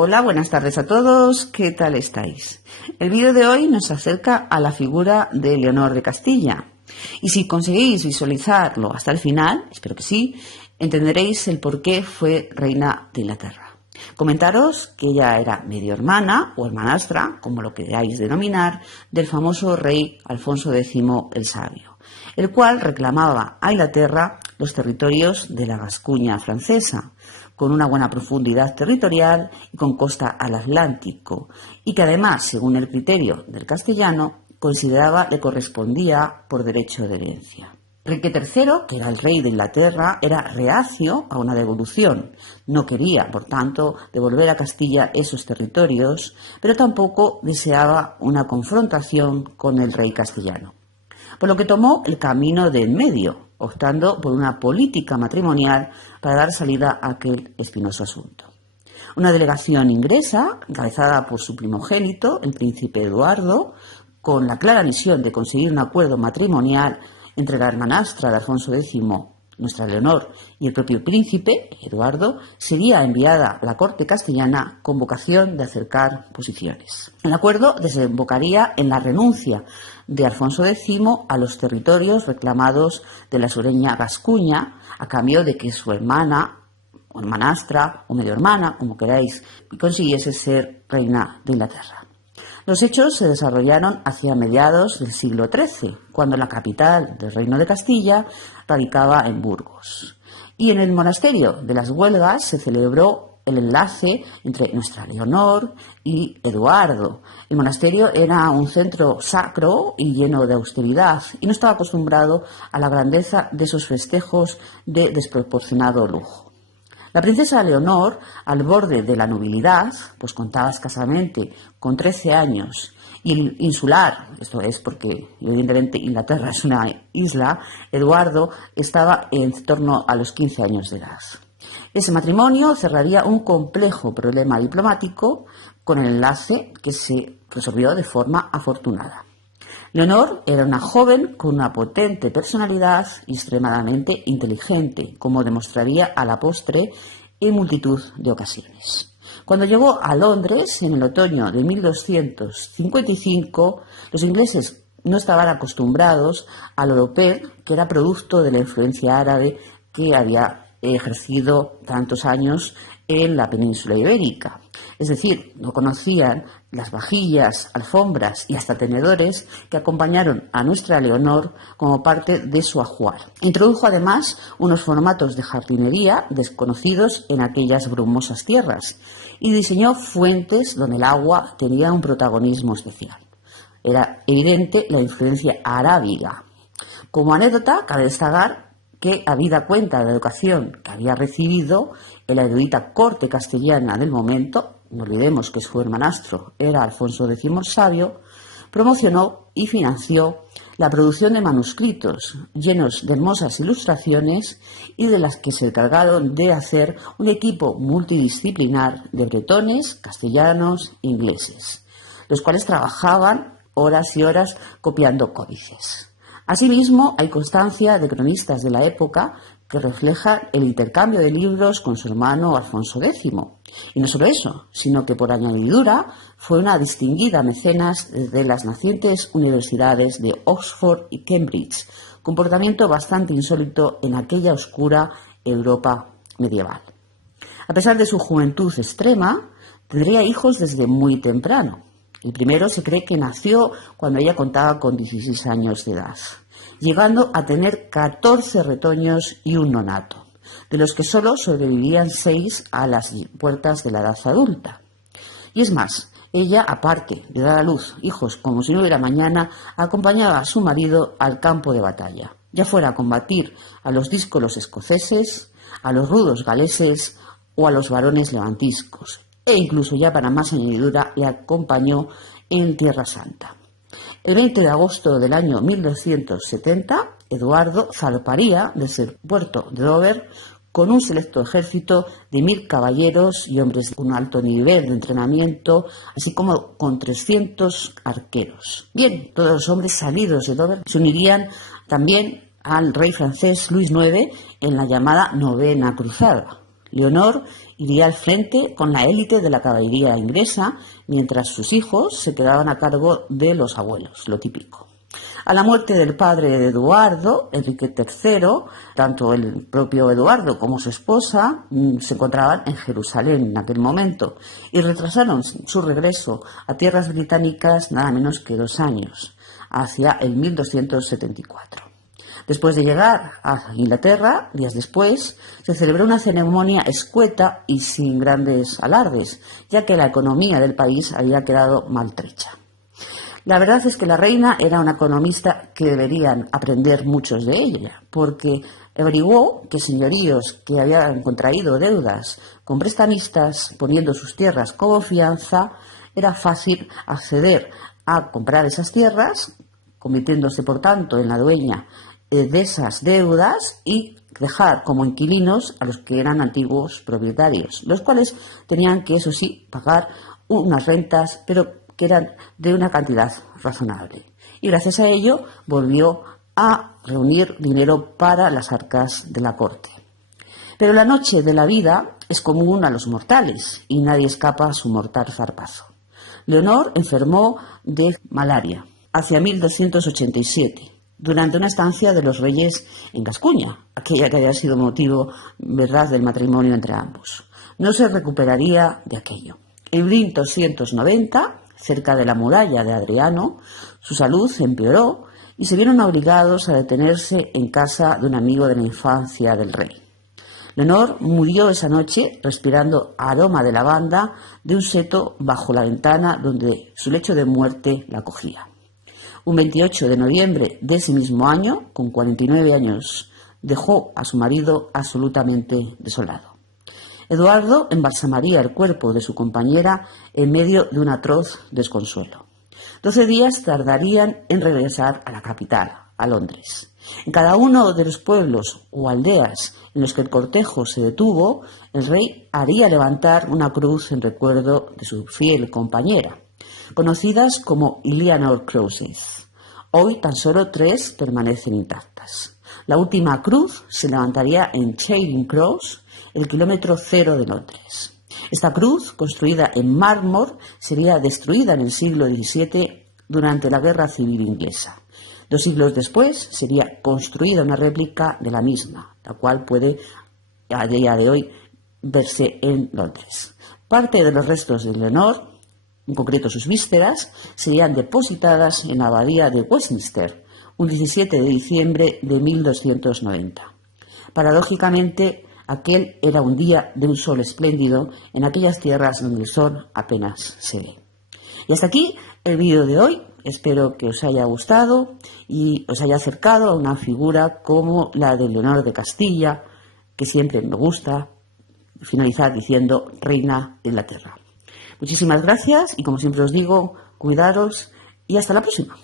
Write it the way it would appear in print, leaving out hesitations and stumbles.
Hola, buenas tardes a todos, ¿qué tal estáis? El vídeo de hoy nos acerca a la figura de Leonor de Castilla. Y si conseguís visualizarlo hasta el final, espero que sí, entenderéis el por qué fue reina de Inglaterra. Comentaros que ella era medio hermana o hermanastra, como lo queráis denominar, del famoso rey Alfonso X el Sabio, el cual reclamaba a Inglaterra los territorios de la Gascuña francesa, con una buena profundidad territorial y con costa al Atlántico, y que además, según el criterio del castellano, consideraba le correspondía por derecho de herencia. Enrique III, que era el rey de Inglaterra, era reacio a una devolución. No quería, por tanto, devolver a Castilla esos territorios, pero tampoco deseaba una confrontación con el rey castellano. Por lo que tomó el camino de en medio, optando por una política matrimonial para dar salida a aquel espinoso asunto. Una delegación inglesa, encabezada por su primogénito, el príncipe Eduardo, con la clara misión de conseguir un acuerdo matrimonial entre la hermanastra de Alfonso X, nuestra Leonor, y el propio príncipe, Eduardo, sería enviada a la corte castellana con vocación de acercar posiciones. El acuerdo desembocaría en la renuncia de Alfonso X a los territorios reclamados de la sureña Gascuña, a cambio de que su hermana, o hermanastra, o medio hermana, como queráis, consiguiese ser reina de Inglaterra. Los hechos se desarrollaron hacia mediados del siglo XIII, cuando la capital del Reino de Castilla radicaba en Burgos. Y en el monasterio de las Huelgas se celebró el enlace entre nuestra Leonor y Eduardo. El monasterio era un centro sacro y lleno de austeridad, y no estaba acostumbrado a la grandeza de sus festejos de desproporcionado lujo. La princesa Leonor, al borde de la nubilidad, pues contaba escasamente con 13 años, y el insular, esto es porque evidentemente Inglaterra es una isla, Eduardo estaba en torno a los 15 años de edad. Ese matrimonio cerraría un complejo problema diplomático con el enlace que se resolvió de forma afortunada. Leonor era una joven con una potente personalidad y extremadamente inteligente, como demostraría a la postre en multitud de ocasiones. Cuando llegó a Londres en el otoño de 1255, los ingleses no estaban acostumbrados al europeo, que era producto de la influencia árabe que había ejercido tantos años en la península ibérica. Es decir, no conocían las vajillas, alfombras y hasta tenedores que acompañaron a nuestra Leonor como parte de su ajuar. Introdujo además unos formatos de jardinería desconocidos en aquellas brumosas tierras y diseñó fuentes donde el agua tenía un protagonismo especial. Era evidente la influencia arábiga. Como anécdota, cabe destacar que, habida cuenta de la educación que había recibido en la erudita corte castellana del momento, no olvidemos que su hermanastro era Alfonso X el Sabio, promocionó y financió la producción de manuscritos llenos de hermosas ilustraciones y de las que se encargaron de hacer un equipo multidisciplinar de bretones, castellanos e ingleses, los cuales trabajaban horas y horas copiando códices. Asimismo, hay constancia de cronistas de la época que reflejan el intercambio de libros con su hermano Alfonso X. Y no solo eso, sino que por añadidura fue una distinguida mecenas de las nacientes universidades de Oxford y Cambridge, comportamiento bastante insólito en aquella oscura Europa medieval. A pesar de su juventud extrema, tendría hijos desde muy temprano. El primero se cree que nació cuando ella contaba con 16 años de edad, llegando a tener 14 retoños y un nonato, de los que solo sobrevivían 6 a las puertas de la edad adulta. Y es más, ella, aparte de dar a luz hijos como si no hubiera mañana, acompañaba a su marido al campo de batalla, ya fuera a combatir a los díscolos escoceses, a los rudos galeses o a los varones levantiscos, e incluso ya para más añadidura le acompañó en Tierra Santa. El 20 de agosto del año 1270, Eduardo zarparía desde el puerto de Dover con un selecto ejército de 1000 caballeros y hombres de un alto nivel de entrenamiento, así como con 300 arqueros. Bien, todos los hombres salidos de Dover se unirían también al rey francés Luis IX en la llamada Novena Cruzada. Leonor iría al frente con la élite de la caballería inglesa, mientras sus hijos se quedaban a cargo de los abuelos, lo típico. A la muerte del padre de Eduardo, Enrique III, tanto el propio Eduardo como su esposa se encontraban en Jerusalén en aquel momento y retrasaron su regreso a tierras británicas nada menos que 2 años, hacia el 1274. Después de llegar a Inglaterra, días después, se celebró una ceremonia escueta y sin grandes alardes, ya que la economía del país había quedado maltrecha. La verdad es que la reina era una economista que deberían aprender muchos de ella, porque averiguó que señoríos que habían contraído deudas con prestamistas poniendo sus tierras como fianza, era fácil acceder a comprar esas tierras, convirtiéndose por tanto en la dueña de esas deudas y dejar como inquilinos a los que eran antiguos propietarios, los cuales tenían que, eso sí, pagar unas rentas, pero que eran de una cantidad razonable. Y gracias a ello volvió a reunir dinero para las arcas de la corte. Pero la noche de la vida es común a los mortales y nadie escapa a su mortal zarpazo. Leonor enfermó de malaria hacia 1287, durante una estancia de los reyes en Gascuña, aquella que había sido motivo, verdad, del matrimonio entre ambos. No se recuperaría de aquello. En 1290, cerca de la muralla de Adriano, su salud empeoró y se vieron obligados a detenerse en casa de un amigo de la infancia del rey. Leonor murió esa noche respirando aroma de lavanda de un seto bajo la ventana donde su lecho de muerte la acogía. Un 28 de noviembre de ese mismo año, con 49 años, dejó a su marido absolutamente desolado. Eduardo embalsamaría el cuerpo de su compañera en medio de un atroz desconsuelo. 12 días tardarían en regresar a la capital, a Londres. En cada uno de los pueblos o aldeas en los que el cortejo se detuvo, el rey haría levantar una cruz en recuerdo de su fiel compañera, conocidas como Eleanor Crosses. Hoy tan solo 3 permanecen intactas. La última cruz se levantaría en Charing Cross, el kilómetro 0 de Londres. Esta cruz, construida en mármol, sería destruida en el siglo XVII durante la Guerra Civil Inglesa. 2 siglos después sería construida una réplica de la misma, la cual puede a día de hoy verse en Londres. Parte de los restos de Leonor, en concreto sus vísceras, serían depositadas en la abadía de Westminster, un 17 de diciembre de 1290. Paradójicamente, aquel era un día de un sol espléndido en aquellas tierras donde el sol apenas se ve. Y hasta aquí el vídeo de hoy. Espero que os haya gustado y os haya acercado a una figura como la de Leonor de Castilla, que siempre me gusta finalizar diciendo reina de Inglaterra. Muchísimas gracias y, como siempre os digo, cuidaros y hasta la próxima.